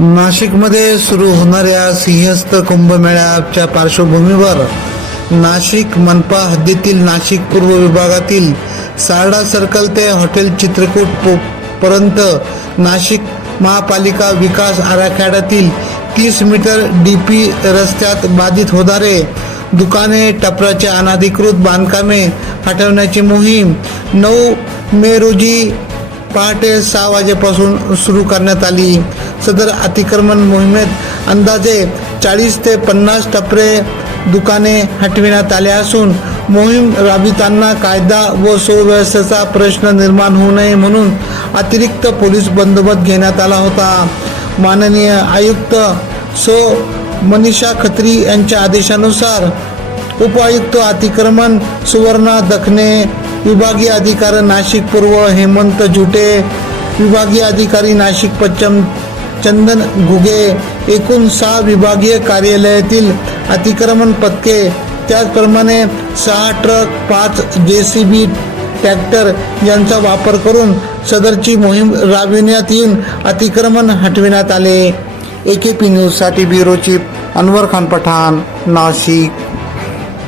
नाशिकमध्ये सुरू होणाऱ्या सिंहस्थ कुंभमेळ्याच्या पार्श्वभूमीवर नाशिक मनपा हद्दीतील नाशिक पूर्व विभागातील सारडा सर्कल ते हॉटेल चित्रकूट पर्यंत नाशिक महापालिका विकास आराखड्यातील 30 मीटर DP रस्त्यात बाधित होणारे दुकाने, टपराचे अनधिकृत बांधकामे हटवण्याची मोहीम 9 मे रोजी पहाटे 6 वाजेपासून सुरू करण्यात आली. सदर अतिक्रमण मोहिमेत अंदाजे 40 ते 50 टपरे दुकाने हटविण्यात आले असून मोहीम राबविताना कायदा व सुव्यवस्थेचा प्रश्न निर्माण होऊ नये म्हणून अतिरिक्त पोलीस बंदोबस्त घेण्यात आला होता. माननीय आयुक्त सो मनीषा खत्री यांच्या आदेशानुसार उपायुक्त अतिक्रमण सुवर्णा दखने, विभागीय अधिकारी नाशिक पूर्व हेमंत झुटे, विभागीय अधिकारी नाशिक पश्चिम चंदन घुगे, एकूण 6 विभागीय कार्यालयातील अतिक्रमण पथके, त्याचप्रमाणे 6 ट्रक, 5 JCB ट्रॅक्टर यांचा वापर करून सदरची मोहीम राबविण्यात येऊन अतिक्रमण हटविण्यात आले. AKP न्यूज साठी ब्युरो चीफ अनवर खान पठाण, नाशिक.